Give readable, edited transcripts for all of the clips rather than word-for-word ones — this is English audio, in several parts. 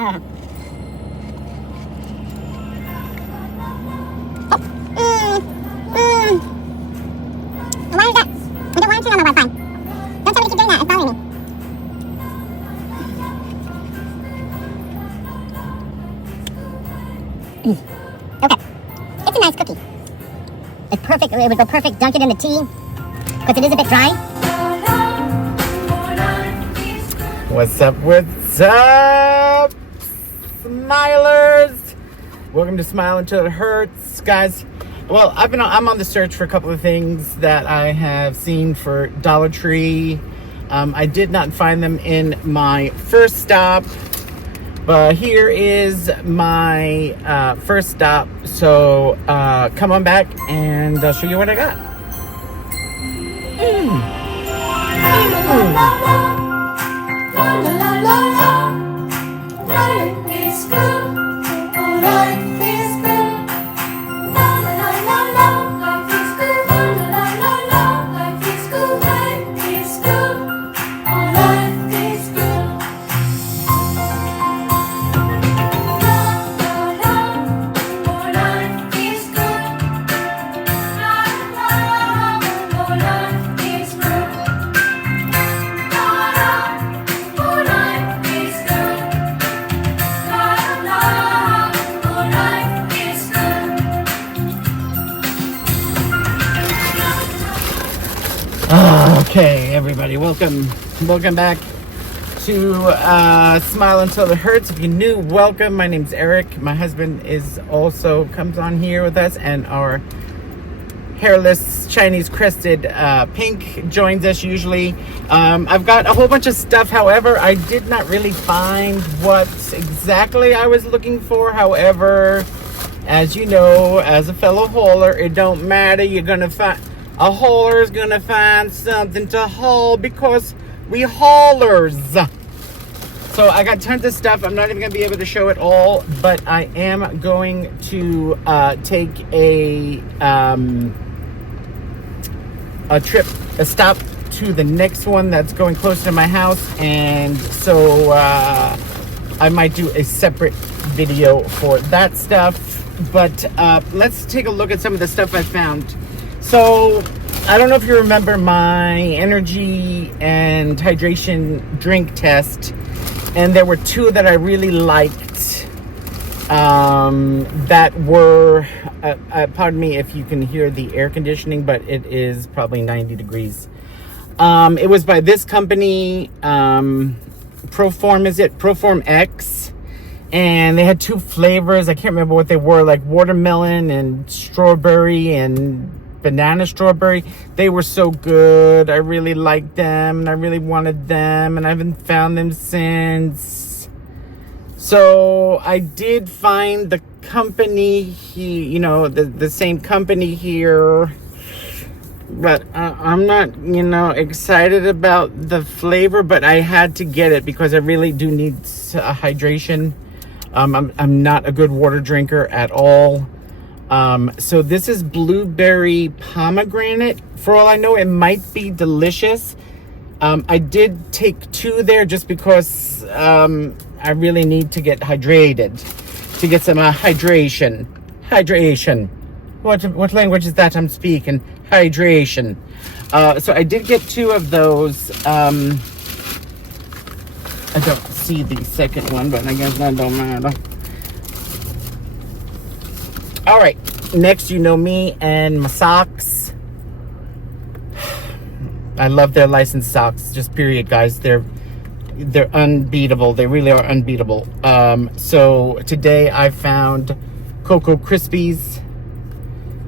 Why is that? I don't want to turn on the Wi-Fi. Don't tell me to keep doing that. It's bothering me. Okay. It's a nice cookie. It's perfect. It would go perfect. Dunk it in the tea. Because it is a bit dry. What's up? What's up, Smilers? Welcome to Smile Until It Hurts, guys. Well, I'm on the search for a couple of things that I have seen for Dollar Tree. I did not find them in my first stop, but here is my first stop. So come on back and I'll show you what I got. Okay, everybody, welcome back to Smile Until It Hurts. If you're new, welcome. My name's Eric. My husband comes on here with us, and our hairless Chinese crested Pink joins us usually. I've got a whole bunch of stuff. However, I did not really find what exactly I was looking for. However, as you know, as a fellow hauler, it don't matter. You're gonna find a hauler is gonna find something to haul because we haulers. So I got tons of stuff. I'm not even gonna be able to show it all, but I am going to take a stop to the next one that's going closer to my house, and so I might do a separate video for that stuff. But let's take a look at some of the stuff I found. So, I don't know if you remember my energy and hydration drink test, and there were two that I really liked that were, pardon me if you can hear the air conditioning, but it is probably 90 degrees. It was by this company, Proform X, and they had two flavors. I can't remember what they were, like watermelon and strawberry and banana strawberry. They were so good. I really liked them and I really wanted them, and I haven't found them since. So I did find the company, the same company here, but I'm not, excited about the flavor, but I had to get it because I really do need hydration. I'm not a good water drinker at all. So this is blueberry pomegranate. For all I know, it might be delicious. I did take two there just because I really need to get hydrated, to get some hydration. What language is that I'm speaking? Hydration. So I did get two of those. I don't see the second one, but I guess that don't matter. All right, next, you know me and my socks. I love their licensed socks, just period, guys. They're unbeatable. They really are unbeatable. So today I found Cocoa Krispies.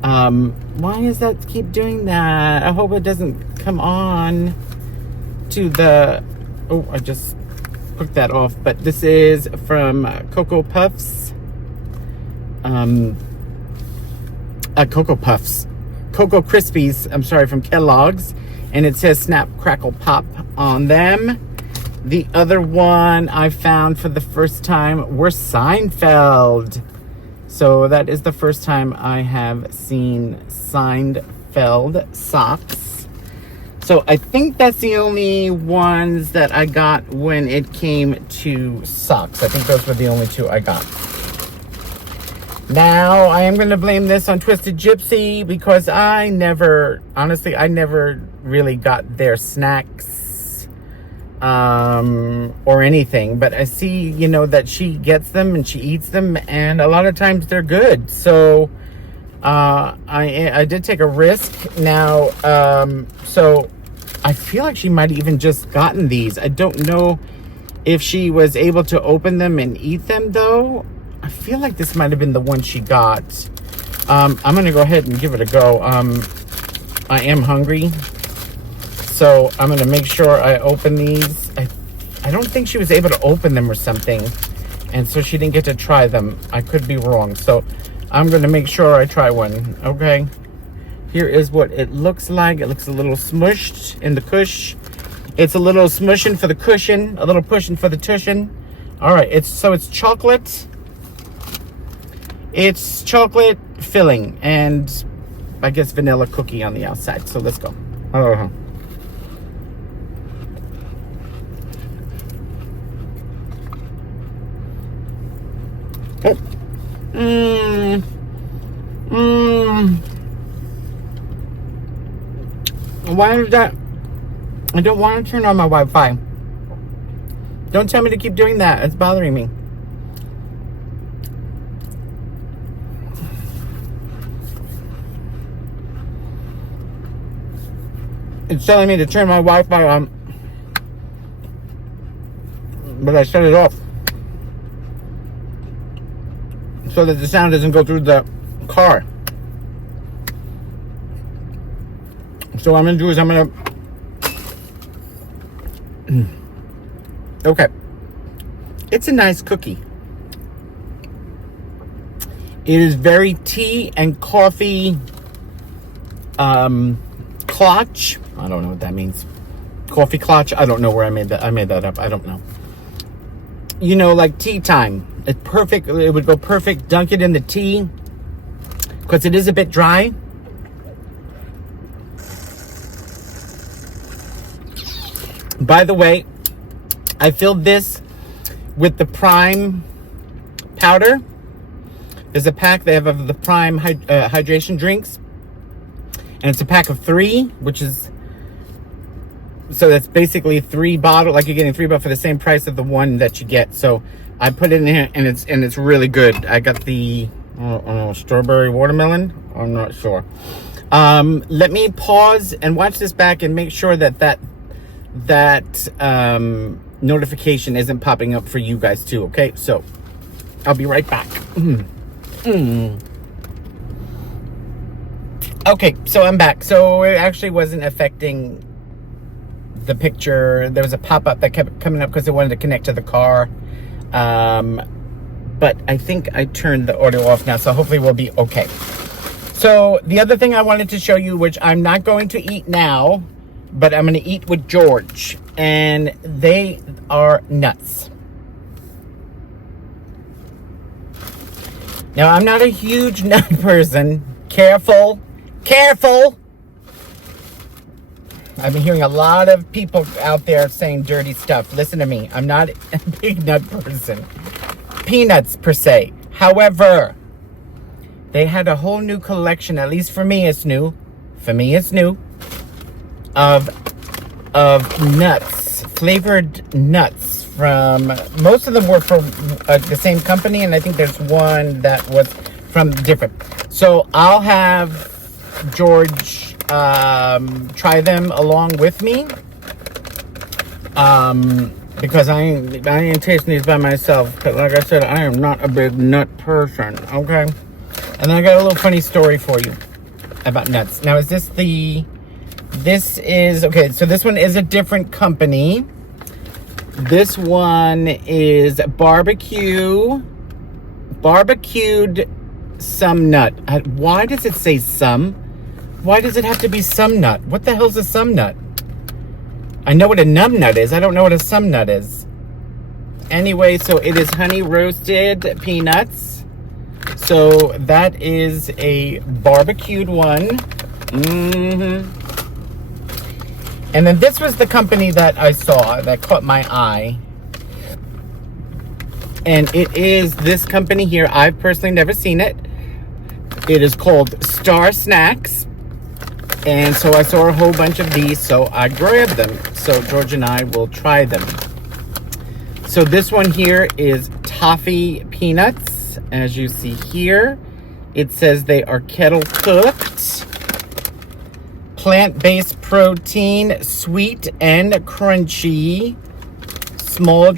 Why does that keep doing that? I hope it doesn't come on to the... Oh, I just took that off. But this is from Cocoa Puffs. Cocoa Krispies, I'm sorry, from Kellogg's, and it says Snap, Crackle, Pop on them. The other one I found for the first time were Seinfeld. So that is the first time I have seen Seinfeld socks. So I think that's the only ones that I got when it came to socks. I think those were the only two I got. Now, I am going to blame this on Twisted Gypsy because I never really got their snacks or anything. But I see, you know, that she gets them and she eats them, and a lot of times they're good. So I did take a risk. Now, so I feel like she might have even just gotten these. I don't know if she was able to open them and eat them, though. I feel like this might have been the one she got. I'm going to go ahead and give it a go. I am hungry, so I'm going to make sure I open these. I don't think she was able to open them or something, and so she didn't get to try them. I could be wrong, so I'm going to make sure I try one. Okay, here is what it looks like. It looks a little smushed in the cush. It's a little smushing for the cushion, a little pushing for the tushin. All right, it's chocolate. It's chocolate filling and I guess vanilla cookie on the outside. So let's go. Oh. Why is that? I don't want to turn on my Wi-Fi. Don't tell me to keep doing that. It's bothering me. It's telling me to turn my Wi-Fi on, but I shut it off so that the sound doesn't go through the car. So what I'm going to do is I'm going to... Okay. It's a nice cookie. It is very tea and coffee clutch. I don't know what that means. Coffee clutch. I don't know where I made that. I made that up. I don't know. You know, like tea time. It's perfect. It would go perfect. Dunk it in the tea because it is a bit dry. By the way, I filled this with the Prime powder. There's a pack they have of the Prime hydration drinks. And it's a pack of 3, which is... So that's basically 3 bottles. Like you're getting 3 bottles for the same price of the one that you get. So I put it in here and it's really good. I got the strawberry watermelon. I'm not sure. Let me pause and watch this back and make sure that notification isn't popping up for you guys too. Okay, so I'll be right back. Okay, so I'm back. So it actually wasn't affecting the picture. There was a pop-up that kept coming up because it wanted to connect to the car. But I think I turned the audio off now, so hopefully we'll be okay. So the other thing I wanted to show you, which I'm not going to eat now, but I'm going to eat with George. And they are nuts. Now, I'm not a huge nut person. Careful. Careful! I've been hearing a lot of people out there saying dirty stuff. Listen to me. I'm not a big nut person. Peanuts, per se. However, they had a whole new collection. At least for me, it's new. For me, it's new. Of nuts. Flavored nuts. From... Most of them were from the same company. And I think there's one that was from different. So, I'll have... George try them along with me because I ain't tasting these by myself because like I said, I am not a big nut person. Okay, and then I got a little funny story for you about nuts. Now is this okay, so this one is a different company. This one is barbecued some nut. Why does it say some? Why does it have to be some nut? What the hell's a some nut? I know what a numb nut is. I don't know what a some nut is. Anyway, so it is honey roasted peanuts. So that is a barbecued one. And then this was the company that I saw that caught my eye. And it is this company here. I've personally never seen it. It is called Star Snacks. And so I saw a whole bunch of these, so I grabbed them. So George and I will try them. So this one here is toffee peanuts. As you see here, it says they are kettle cooked. Plant-based protein, sweet and crunchy. Small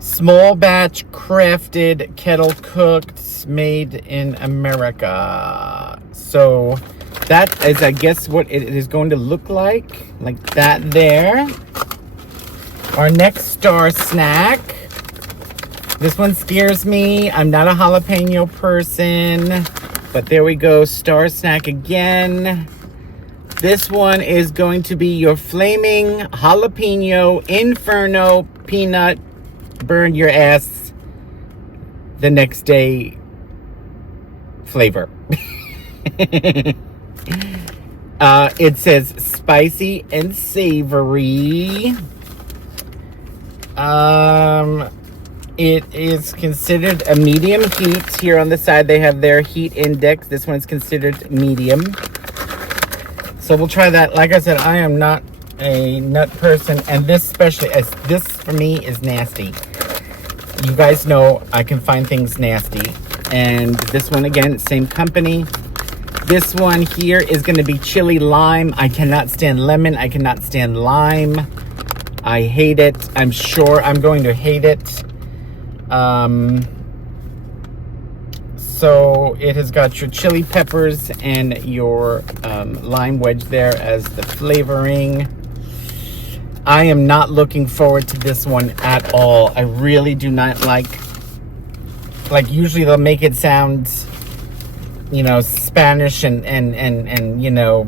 small batch crafted, kettle cooked, made in America. So that is, I guess, what it is going to look like that there. Our next Star Snack. This one scares me. I'm not a jalapeno person, but there we go. Star Snack again. This one is going to be your flaming jalapeno inferno peanut burn your ass the next day flavor. It says spicy and savory. It is considered a medium heat. Here on the side they have their heat index. This one's considered medium. So we'll try that. Like I said, I am not a nut person, and this especially, as this for me is nasty. You guys know I can find things nasty. And this one again, same company. This one here is going to be chili lime. I cannot stand lemon. I cannot stand lime. I hate it. I'm sure I'm going to hate it. So it has got your chili peppers and your lime wedge there as the flavoring. I am not looking forward to this one at all. I really do not like usually they'll make it sound, you know, Spanish and you know,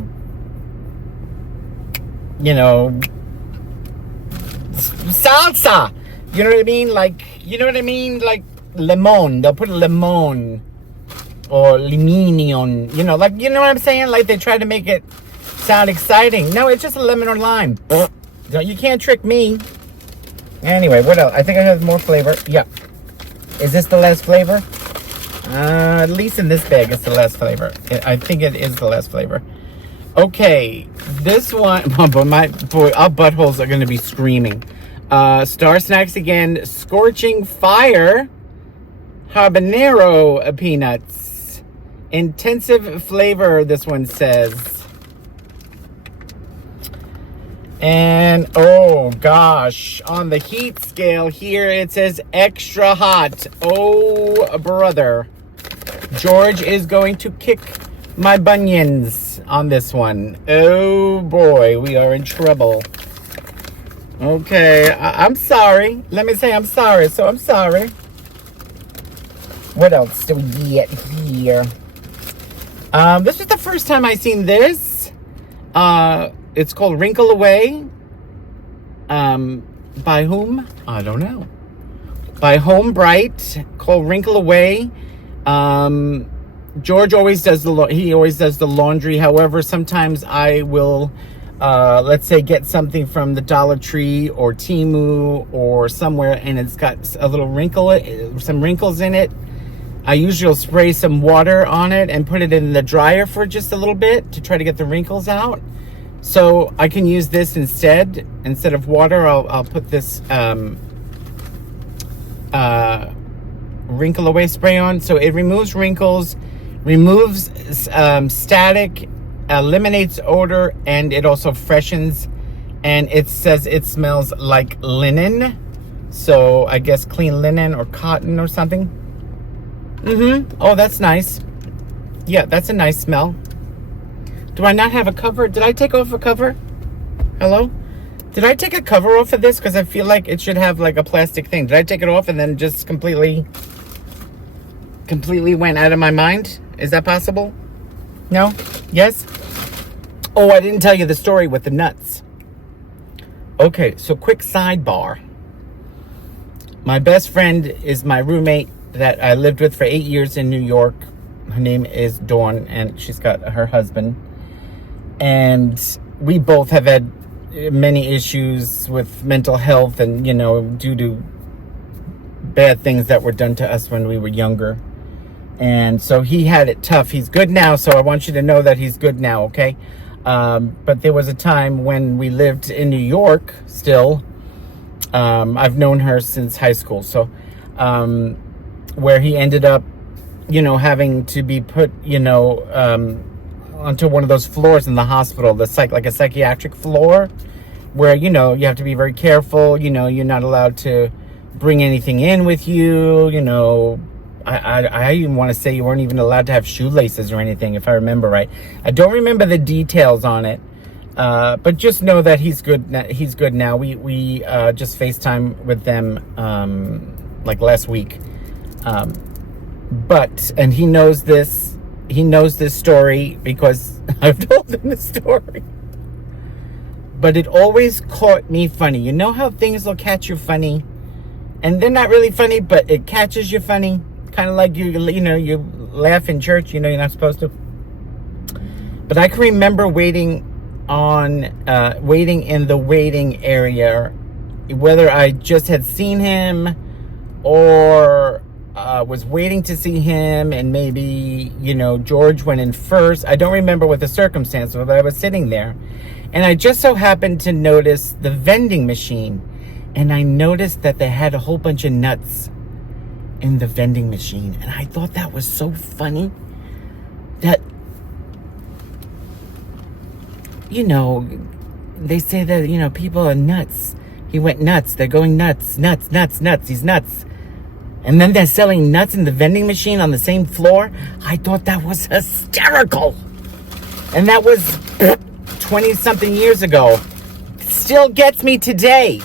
salsa. You know what I mean? Like lemon. They'll put lemon or liminion. You know what I'm saying? Like they try to make it sound exciting. No, it's just a lemon or lime. You can't trick me. Anyway, what else? I think I have more flavor. Yeah. Is this the last flavor? At least in this bag, it's the last flavor. I think it is the last flavor. Okay, this one. Our buttholes are going to be screaming. Star Snacks again. Scorching Fire habanero peanuts. Intensive flavor, this one says. And oh gosh, on the heat scale here it says extra hot. Oh brother, George is going to kick my bunions on this one. Oh boy, we are in trouble. Okay, I'm sorry. Let me say I'm sorry. So I'm sorry. What else do we get here? This is the first time I seen this. It's called Wrinkle Away. By whom? I don't know. By Home Bright, called Wrinkle Away. George always does the laundry. However, sometimes I will, let's say, get something from the Dollar Tree or TEMU or somewhere, and it's got a little wrinkle, some wrinkles in it. I usually will spray some water on it and put it in the dryer for just a little bit to try to get the wrinkles out. So I can use this instead of water. I'll put this Wrinkle Away spray on. So it removes wrinkles, removes static, eliminates odor, and it also freshens. And it says it smells like linen. So I guess clean linen or cotton or something. Oh, that's nice. Yeah, that's a nice smell. Do I not have a cover? Did I take off a cover? Hello? Did I take a cover off of this? Because I feel like it should have like a plastic thing. Did I take it off and then just completely went out of my mind? Is that possible? No? Yes? Oh, I didn't tell you the story with the nuts. Okay, so quick sidebar. My best friend is my roommate that I lived with for 8 years in New York. Her name is Dawn, and she's got her husband. And we both have had many issues with mental health and, you know, due to bad things that were done to us when we were younger. And so he had it tough. He's good now, so I want you to know that he's good now, okay? But there was a time when we lived in New York still. I've known her since high school, so where he ended up, you know, having to be put, you know, onto one of those floors in the hospital, like a psychiatric floor, where, you know, you have to be very careful. You know, you're not allowed to bring anything in with you. You know, I even want to say you weren't even allowed to have shoelaces or anything, if I remember right. I don't remember the details on it, but just know that he's good. He's good now. We just FaceTime with them like last week, and he knows this. He knows this story because I've told him the story. But it always caught me funny. You know how things will catch you funny? And they're not really funny, but it catches you funny. Kind of like you know, you laugh in church, you know, you're not supposed to. But I can remember waiting in the waiting area, whether I just had seen him or was waiting to see him, and maybe, you know, George went in first. I don't remember what the circumstance was, but I was sitting there, and I just so happened to notice the vending machine, and I noticed that they had a whole bunch of nuts in the vending machine, and I thought that was so funny that, you know, they say that, you know, people are nuts. He went nuts. They're going nuts, nuts, nuts, nuts. He's nuts. And then they're selling nuts in the vending machine on the same floor. I thought that was hysterical. And that was 20-something years ago. Still gets me today.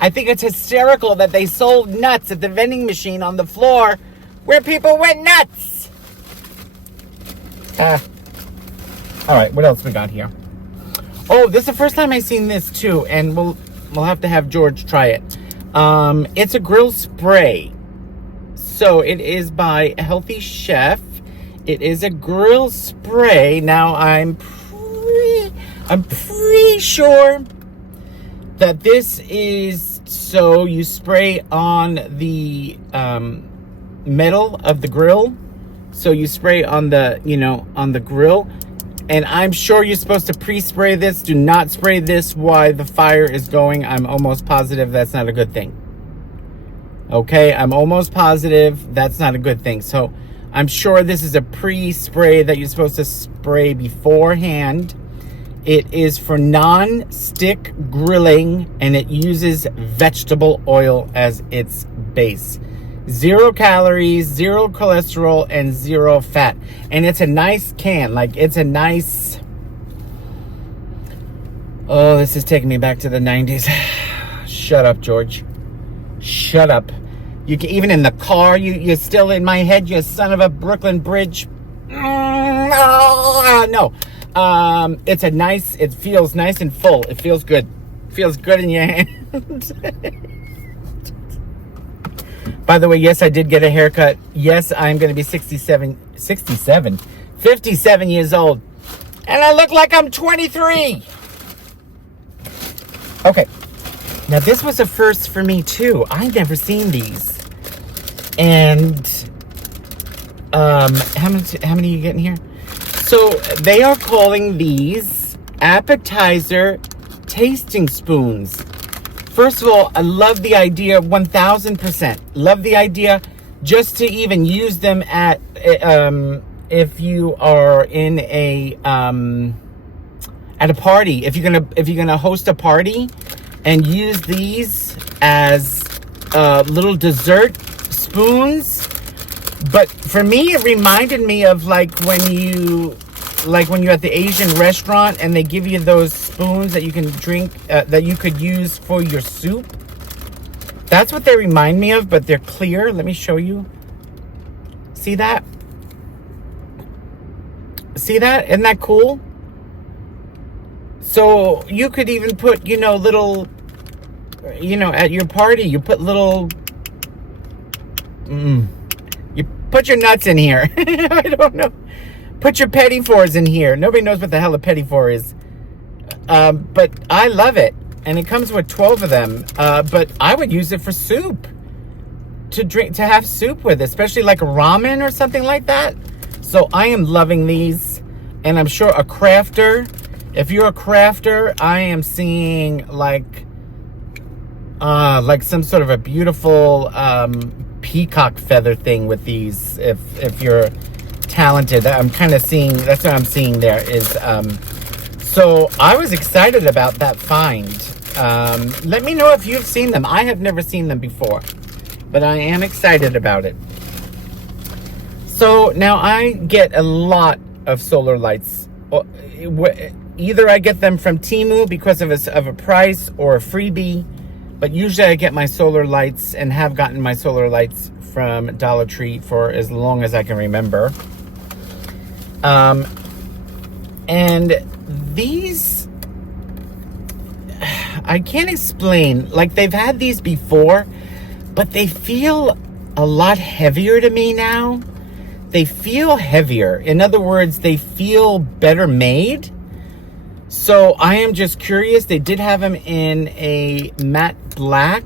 I think it's hysterical that they sold nuts at the vending machine on the floor where people went nuts. All right, what else we got here? Oh, this is the first time I've seen this too, and we'll have to have George try it. It's a grill spray. So it is by Healthy Chef. It is a grill spray. Now I'm pretty sure that this is so you spray on the metal of the grill. So you spray on the, you know, on the grill. And I'm sure you're supposed to pre-spray this. Do not spray this while the fire is going. I'm almost positive that's not a good thing. Okay, I'm almost positive that's not a good thing. So I'm sure this is a pre-spray that you're supposed to spray beforehand. It is for non-stick grilling, and it uses vegetable oil as its base. 0 calories, 0 cholesterol, and 0 fat. And it's a nice can. Like, it's a nice... Oh, this is taking me back to the 90s. Shut up, George. Shut up. You can, even in the car, you're still in my head, you son of a Brooklyn Bridge. No. It's a nice, it feels nice and full. It feels good. Feels good in your hand. By the way, yes, I did get a haircut. Yes, I'm going to be 57, 57 years old. And I look like I'm 23. Okay. Now, this was a first for me, too. I've never seen these. And how many are you getting here? So, they are calling these appetizer tasting spoons. First of all, I love the idea, 1000%. Love the idea just to even use them at, if you are in a, at a party. If you're gonna host a party and use these as little dessert spoons. But for me, it reminded me of like when you're at the Asian restaurant and they give you those spoons that you can drink, that you could use for your soup. That's what they remind me of, but they're clear. Let me show you. See that? See that? Isn't that cool? So you could even put, you know, little, you know, at your party, you put little, you put your nuts in here. I don't know. Put your petit fours in here. Nobody knows what the hell a petit four is. But I love it. And it comes with 12 of them. But I would use it for soup. To have soup with, especially like a ramen or something like that. So I am loving these. And I'm sure a crafter, if you're a crafter, I am seeing like some sort of a beautiful peacock feather thing with these. If you're talented, I'm kind of seeing, that's what I'm seeing there is. So I was excited about that find. Let me know if you've seen them. I have never seen them before, but I am excited about it. So now I get a lot of solar lights. Either I get them from TEMU because of a price or a freebie, but usually I get my solar lights and have gotten my solar lights from DollarTree for as long as I can remember. And these, I can't explain. Like, they've had these before, but they feel a lot heavier to me now. They feel heavier. In other words, they feel better made. So I am just curious. They did have them in a matte black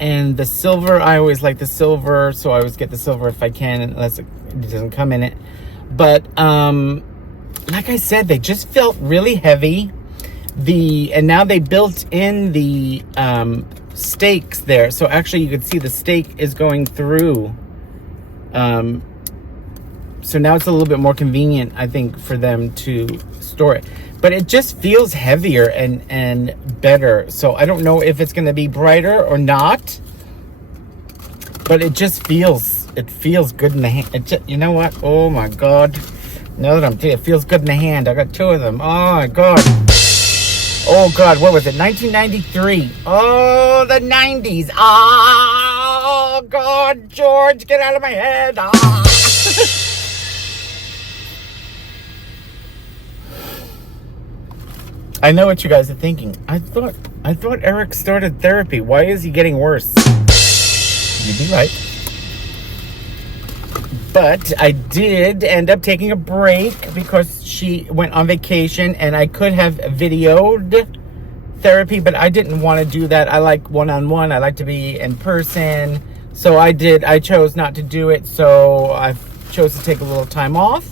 and the silver. I always like the silver, so I always get the silver if I can, unless it doesn't come in it. But like I said, they just felt really heavy. And now they built in the stakes there, so actually you can see the stake is going through. So now it's a little bit more convenient, I think, for them to store it. But it just feels heavier and better. So I don't know if it's going to be brighter or not. But it just feels good in the hand. You know what? Oh my God. Now that I'm telling you, it feels good in the hand. I got 2 of them. Oh my God. Oh God, what was it? 1993. Oh, the 90s. Oh God, George, get out of my head. I know what you guys are thinking. I thought Eric started therapy. Why is he getting worse? You'd be right. But I did end up taking a break because she went on vacation, and I could have videoed therapy, but I didn't want to do that. I like one-on-one. I like to be in person. So I chose not to do it. So I chose to take a little time off.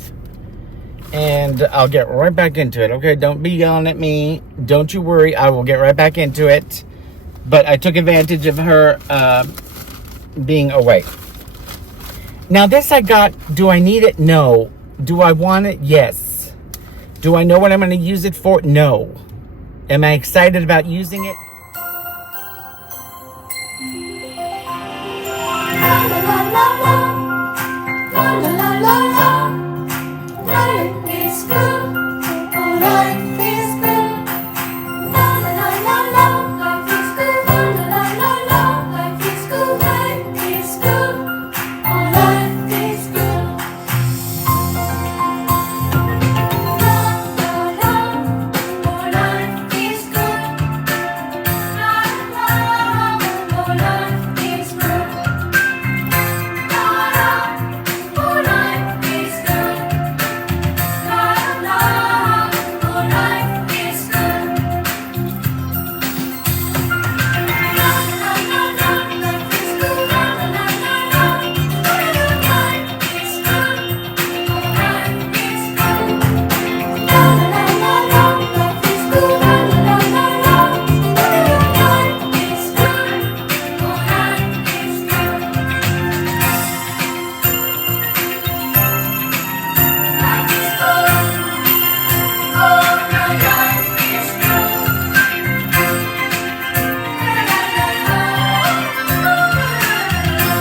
And I'll get right back into it. Okay, don't be yelling at me. Don't you worry. I will get right back into it. But I took advantage of her being away. Now this I got. Do I need it? No. Do I want it? Yes. Do I know what I'm going to use it for? No. Am I excited about using it?